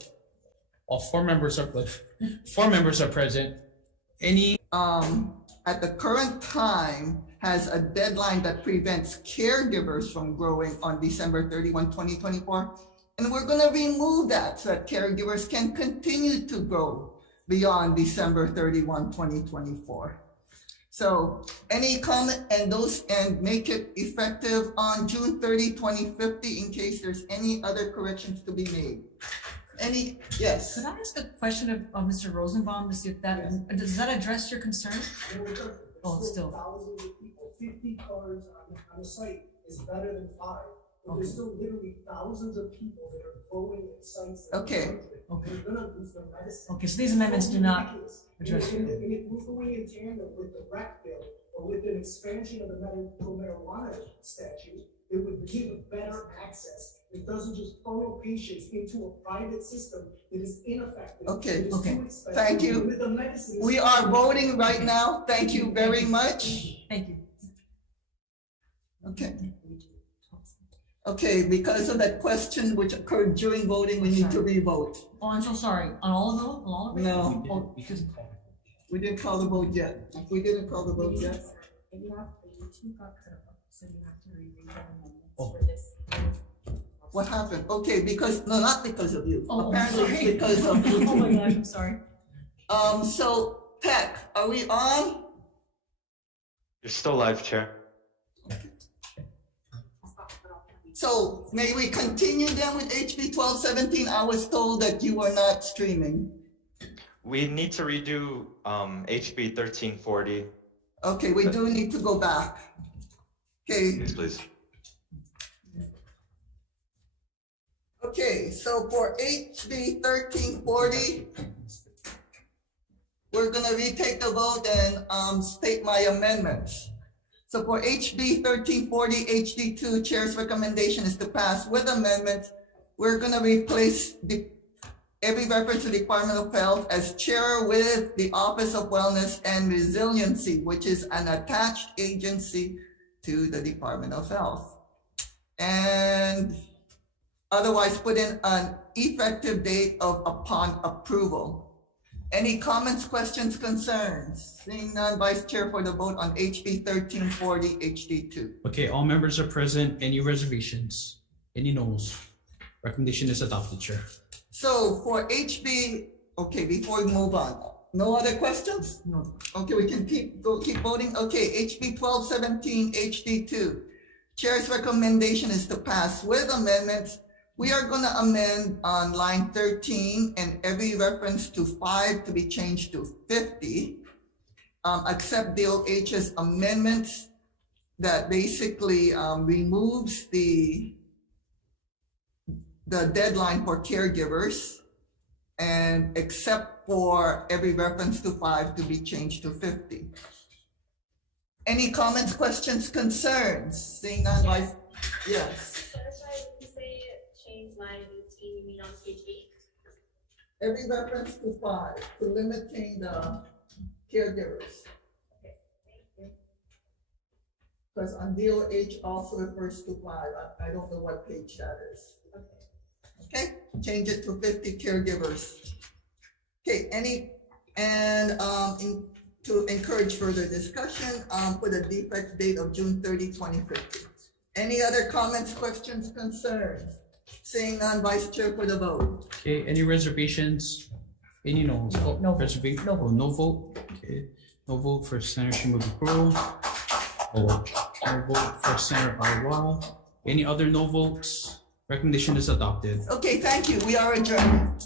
All four members are present. Any at the current time has a deadline that prevents caregivers from growing on December 31, 2024. And we're going to remove that so that caregivers can continue to grow beyond December 31, 2024. So any comment and make it effective on June 30, 2050 in case there's any other corrections to be made. Yes. Could I ask a question of Mr. Rosenbaum to see if that, does that address your concern? Oh, still. Thousands of people, 50 cars on the site is better than 5. But there's still literally thousands of people that are growing at sites. Okay. They're gonna lose their medicine. Okay, so these amendments do not address And if we're going in tandem with the rec bill or with an expansion of the medical marijuana statute, it would give better access. It doesn't just funnel patients into a private system that is ineffective. Okay. Okay. Thank you. With the medicines. We are voting right now. Thank you very much. Thank you. Okay. Okay, because of that question which occurred during voting, we need to re-vote. Oh, I'm so sorry. On all of them? On all of it? No. Oh, because We didn't call the vote yet. We didn't call the vote yet. What happened? Okay, because, no, not because of you. Oh, Apparently it's sorry. because of you. Oh my gosh, I'm sorry. So Tech, are we on? You're still live, Chair. So may we continue then with HB 1217? I was told that you were not streaming. We need to redo HB 1340. Okay, we do need to go back. Okay. Yes, please. Okay, so for HB 1340, we're gonna retake the vote and state my amendments. So for HB 1340 HD2, Chair's recommendation is to pass with amendments. We're gonna replace every reference to the Department of Health as chair with the Office of Wellness and Resiliency, which is an attached agency to the Department of Health. And otherwise put in an effective date of upon approval. Any comments, questions, concerns? Seeing none, Vice Chair for the vote on HB 1340 HD2. Okay, all members are present. Any reservations? Any no's? Recommendation is adopted, Chair. So for HB, okay, before we move on, no other questions? No. Okay, we can keep voting. Okay, HB 1217 HD2. Chair's recommendation is to pass with amendments. We are going to amend on line 13 and every reference to 5 to be changed to 50. Accept DOH's amendments that basically removes the deadline for caregivers, and except for every reference to 5 to be changed to 50. Any comments, questions, concerns? Seeing none, Vice. Yes. Line 18, you mean on page 8? Every reference to 5 to limiting the caregivers. Okay, thank you. Because on DOH also refers to 5. I don't know what page that is. Okay, change it to 50 caregivers. Okay, to encourage further discussion, put a defect date of June 30, 2050. Any other comments, questions, concerns? Seeing none, Vice Chair for the vote. Okay, any reservations? Any no's? Oh, No. Reservation? No vote. No vote. Okay, no vote for Senator Shimabukuro. No vote for Senator Arwal. Any other no votes? Recommendation is adopted. Okay, thank you. We are adjourned.